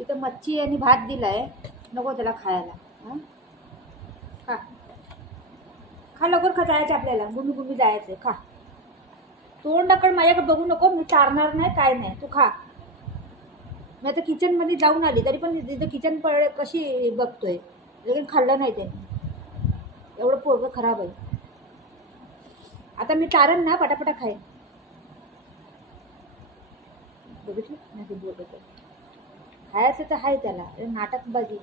इथं मच्छी आणि भात दिलाय, नको त्याला खायला. हां खा खा, लवकर खा, जायचं आपल्याला, गुमी गुमी जायचंय. खा, तोंडाकडे माझ्याकडे बघू नको, मी चारणार नाही काय नाही, तू खा. मी आता किचनमध्ये जाऊन आली तरी पण तिथं किचन कशी बघतोय, लेकिन खाल्लं नाही त्याने. एवढं पोरगं खराब आहे. आता मी चारण ना, पटापटा खाईन. बघितलं नाही बोलत, खायचं तर आहे त्याला, नाटकबाजी.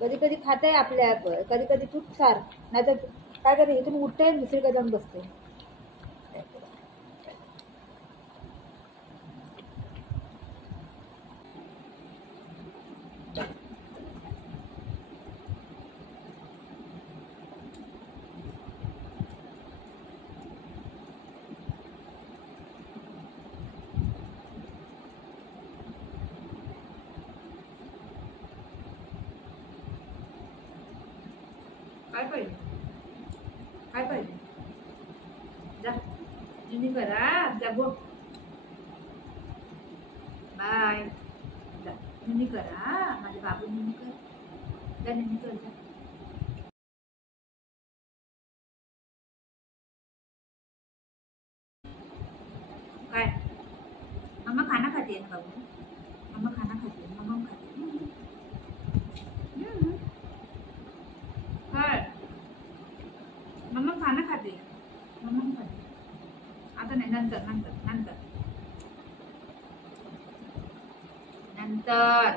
कधी कधी खाताय आपल्या, कधी कधी तूच सार, नाही तर काय करते इथून उठतंय दुसरीकडे जाऊन बसते. काय पाहिजे, काय पाहिजे, जा निनी करा, जा गो, बाय, जा निनी करा, माझे बाबू निनी कर, जा निनी कर, जा. काय मम्मा खाना खाती है ना बाबू, मम्मा खाना खाती है, मम्मा खाती है. काय मम्मा खाना खाते, मम्मा खाते. आता नाही, नंतर नंतर नंतर नंतर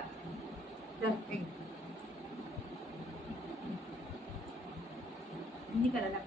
करायला